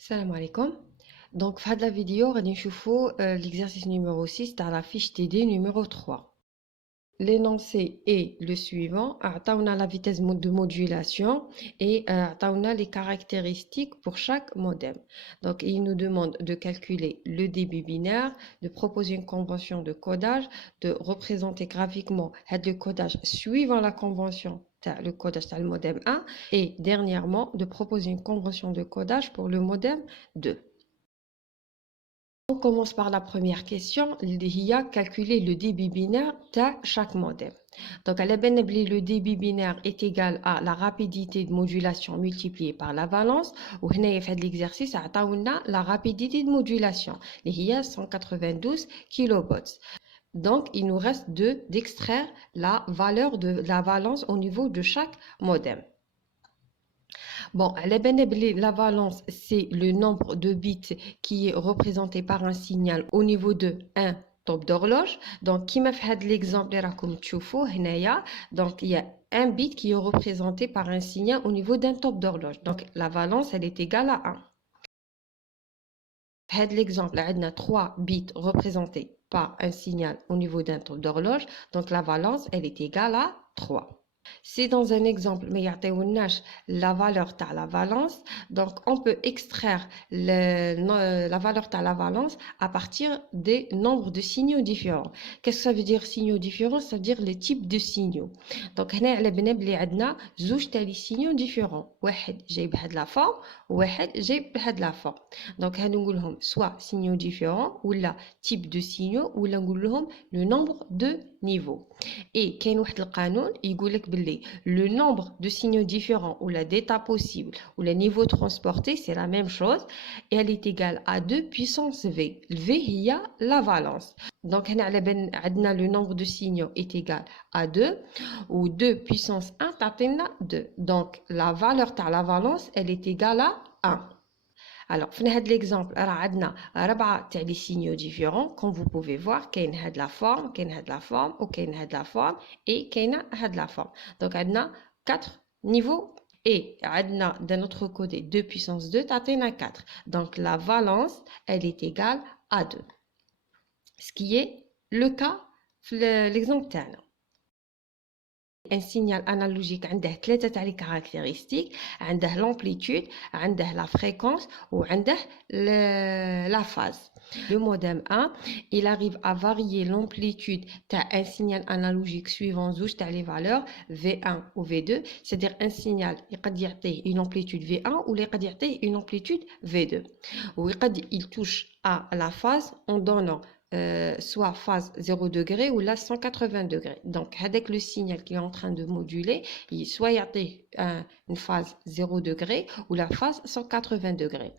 Salam alaikum. Donc, fin de la vidéo, on va l'exercice numéro 6 dans la fiche TD numéro 3. L'énoncé est le suivant. On a la vitesse de modulation et on a les caractéristiques pour chaque modem. Donc, il nous demande de calculer le débit binaire, de proposer une convention de codage, de représenter graphiquement le codage suivant la convention, le codage dans le modem 1 et dernièrement de proposer une convention de codage pour le modem 2. On commence par la première question, il y a calculer le débit binaire de chaque modem. Donc, le débit binaire est égal à la rapidité de modulation multipliée par la valence. Ou l'exercice à la rapidité de modulation, il y a 192 kB. Donc, il nous reste d'extraire la valeur de la valence au niveau de chaque modem. Bon, la valence, c'est le nombre de bits qui est représenté par un signal au niveau de 1 top d'horloge. Donc, qui m'a fait l'exemple, donc il y a un bit qui est représenté par un signal au niveau d'un top d'horloge. Donc, la valence, elle est égale à 1. L'exemple, on a 3 bits représentés par un signal au niveau d'un top d'horloge. Donc, la valence, elle est égale à 3. C'est dans un exemple, mais la valeur de la valence. Donc, on peut extraire la valeur de la valence à partir des nombres de signaux différents. Qu'est-ce que ça veut dire signaux différents? Ça veut dire les types de signaux. Donc, on a deux signaux différents. واحد جاي بهاد la forme, واحد جاي بهاد la forme. Donc, on نقولهم soit signaux différents ou la type de signaux ou le nombre de niveaux. Et كاين واحد القانون يقول لك le nombre de signaux différents ou la d'états possibles ou les niveaux transportés, c'est la même chose et elle est égale à 2 puissance V. V, il y a la valence. Donc, le nombre de signaux est égal à 2 ou 2 puissance 1, 2. Donc, la valeur de la valence, elle est égale à 1. Alors, dans l'exemple, on a 4 signaux différents. Comme vous pouvez voir, il y a la forme, il y a la forme, il y a la forme et il y a la forme. Donc, on a 4 niveaux et on a de notre côté 2 puissance 2, on a 4. Donc, la valence, elle est égale à 2. Ce qui est le cas dans l'exemple. Un signal analogique a 3 caractéristiques, l'amplitude, la fréquence ou la phase. Le modem 1, il arrive à varier l'amplitude d'un signal analogique suivant les valeurs V1 ou V2, c'est-à-dire un signal il peut dire une amplitude V1 ou il peut dire une amplitude V2. Ou il touche à la phase en donnant soit phase 0 degré ou là 180 degrés. Donc, avec le signal qui est en train de moduler, il soit y a une phase 0 degré ou la phase 180 degrés.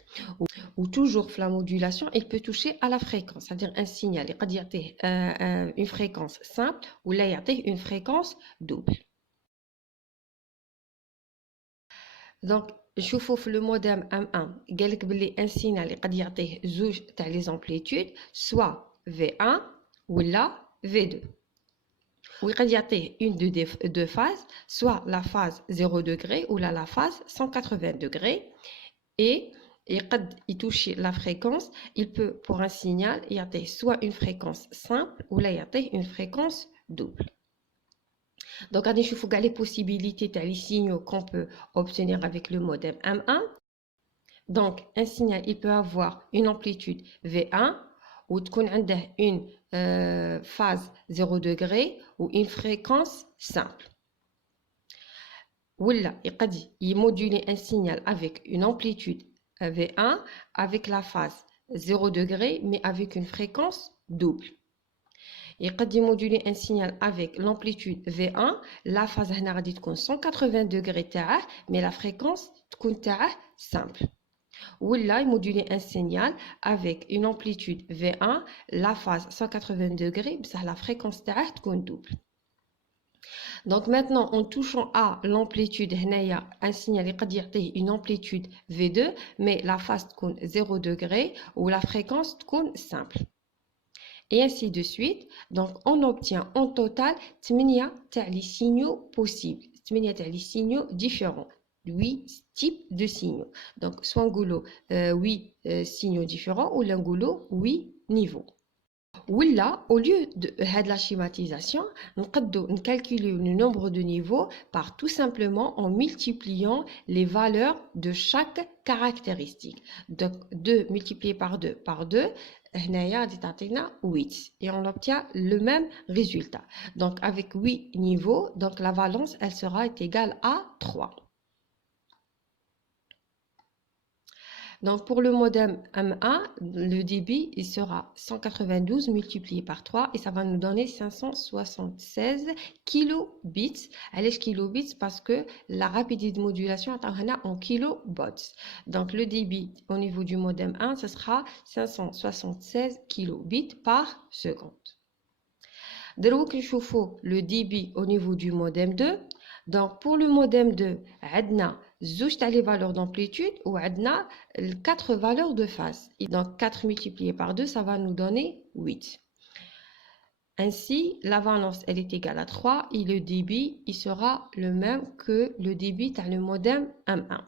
Ou toujours la modulation, il peut toucher à la fréquence, c'est-à-dire un signal, il peut y avoir une fréquence simple ou là il y a une fréquence double. Donc, je vous le modem M1, un signal il peut y avoir les amplitudes, soit V1 ou là V2. Ou il peut y avoir une de deux phases, soit la phase 0 degré ou là la phase 180 degrés. Et il touche la fréquence, il peut pour un signal y avoir soit une fréquence simple ou là y avoir une fréquence double. Donc, on a les possibilités les signaux qu'on peut obtenir avec le modem M1. Donc, un signal, il peut avoir une amplitude V1 ou une phase 0 degré ou une fréquence simple. Ou là, il moduler un signal avec une amplitude V1 avec la phase 0 degré mais avec une fréquence double. Il peut moduler un signal avec l'amplitude V1, la phase est 180 degrés mais la fréquence est simple. Ou là, il module un signal avec une amplitude V1, la phase 180 degrés, la fréquence est double. Donc maintenant, en touchant à l'amplitude, un signal il peut dire une amplitude V2, mais la phase est 0 degré ou la fréquence est simple. Et ainsi de suite. Donc, on obtient en total 8 signaux possibles, 8 signaux différents. 8 types de signaux. Donc, soit on dit 8 signaux différents ou l'on dit 8 niveaux. Ou là, au lieu de la schématisation, on peut calculer le nombre de niveaux par tout simplement en multipliant les valeurs de chaque caractéristique. Donc, 2 multiplié par 2 par 2, on a 8 et on obtient le même résultat. Donc, avec 8 niveaux, donc la valence elle sera égale à 3. Donc, pour le modem M1, le débit il sera 192 multiplié par 3 et ça va nous donner 576 kilobits. Allez, kilobits parce que la rapidité de modulation est en kilobots. Donc, le débit au niveau du modem 1, ce sera 576 kilobits par seconde. Donc, le débit au niveau du modem 2. Donc, pour le modem 2, on a les valeurs d'amplitude ou on a 4 valeurs de phase. Et donc, 4 multiplié par 2, ça va nous donner 8. Ainsi, la valence, elle est égale à 3 et le débit, il sera le même que le débit dans le modem M1.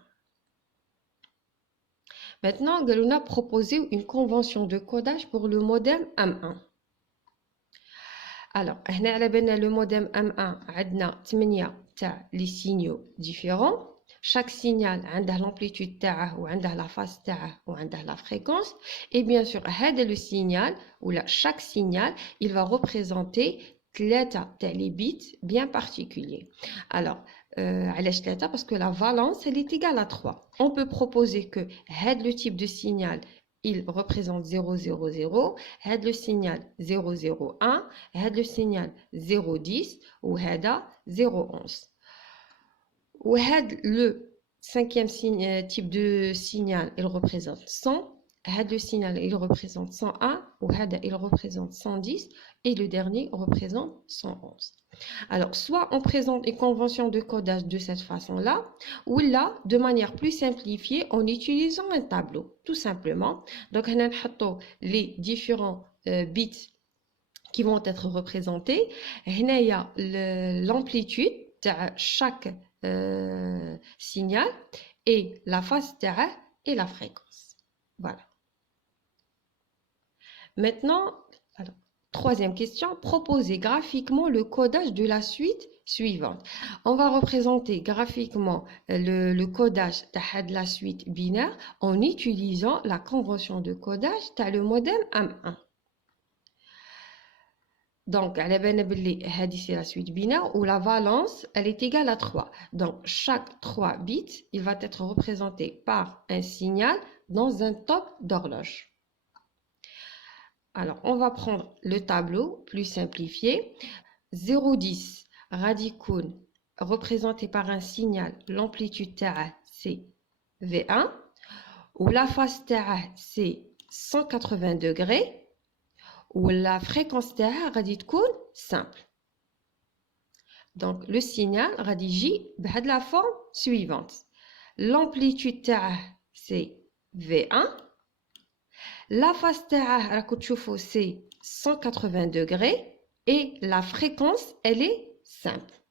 Maintenant, on a proposé une convention de codage pour le modem M1. Alors, le modem M1 a 8 les signaux différents. Chaque signal a l'amplitude ou la phase ou la fréquence. Et bien sûr, le signal ou chaque signal, il va représenter 3 les bits bien particuliers. Alors, parce que la valence elle est égale à 3. On peut proposer que le type de signal il représente 0, 0, 0, le signal 0, 0, 1, le signal 0, 10 ou 0, 11. Ou le cinquième type de signal, il représente 100, le signal il représente 101, ou il représente 110 et le dernier représente 111. Alors, soit on présente une convention de codage de cette façon-là, ou là, de manière plus simplifiée, en utilisant un tableau, tout simplement. Donc, on a les différents bits qui vont être représentés. Il y a l'amplitude de chaque signal et la phase et la fréquence. Voilà. Maintenant, alors, troisième question, proposer graphiquement le codage de la suite suivante. On va représenter graphiquement le codage de la suite binaire en utilisant la convention de codage de le modem M1. Donc, c'est la suite binaire où la valence elle est égale à 3. Donc, chaque 3 bits, il va être représenté par un signal dans un top d'horloge. Alors, on va prendre le tableau plus simplifié. 0,10 radicoon représenté par un signal, l'amplitude TAA c'est V1, où la phase TAA c'est 180 degrés, où la fréquence TAA radicoon simple. Donc, le signal radigi de la forme suivante. L'amplitude TAA c'est V1, la phase TAA c'est 180 degrés et la fréquence, elle est simple.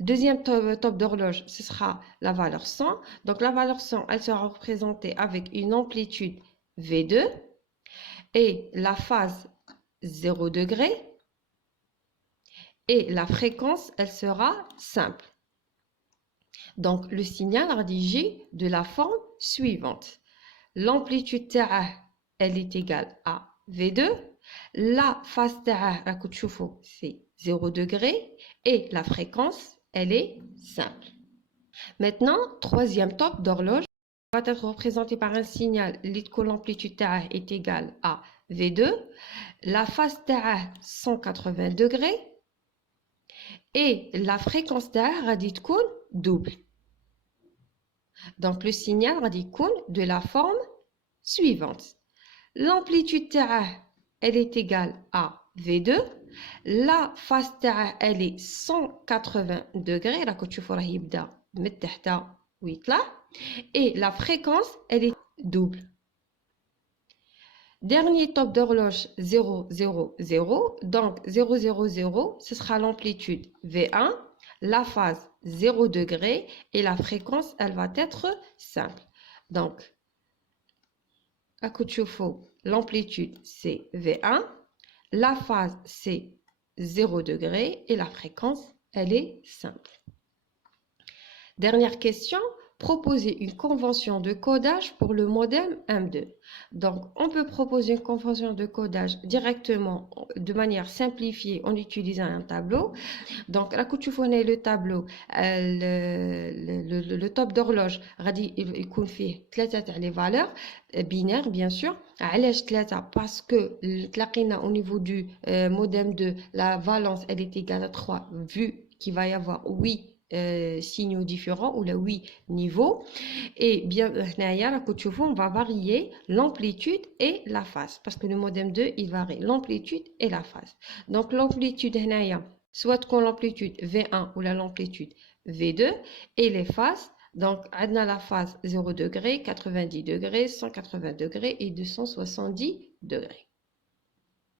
Deuxième top d'horloge, ce sera la valeur 100. Donc, la valeur 100, elle sera représentée avec une amplitude V2 et la phase 0 degré et la fréquence, elle sera simple. Donc, le signal rédigé de la forme suivante. L'amplitude TAA, elle est égale à V2. La phase TAA, c'est 0 degré et la fréquence, elle est simple. Maintenant, troisième top d'horloge va être représenté par un signal l'amplitude TAA est égale à V2. La phase TAA, 180 degrés et la fréquence TAA radicale double. Donc, le signal radicale de la forme suivante. L'amplitude TAA, elle est égale à V2. La phase TAA, elle est 180 degrés. Là, quand tu feras يبدا من تحت ويطلع. Et la fréquence, elle est double. Dernier top d'horloge 0, 0, 0. Donc, 0, 0, 0, ce sera l'amplitude V1. la phase 0 degré et la fréquence, elle va être simple. Donc, à coup de chauffe-eau, l'amplitude c'est V1, la phase c'est 0 degré et la fréquence, elle est simple. Dernière question, proposer une convention de codage pour le modem M2. Donc, on peut proposer une convention de codage directement de manière simplifiée en utilisant un tableau. Donc, là, quand tu connais le tableau, le top d'horloge, il fait les valeurs binaires, bien sûr. Parce que au niveau du modem 2, la valence, elle est égale à 3, vu qu'il va y avoir 8 signaux différents ou les 8 niveaux. Et bien, on va varier l'amplitude et la phase. Parce que le modem 2, il varie l'amplitude et la phase. Donc, l'amplitude, soit qu'on l'amplitude V1 ou l'amplitude V2 et les phases. Donc, on a la phase 0 degré, 90 degrés, 180 degrés et 270 degrés.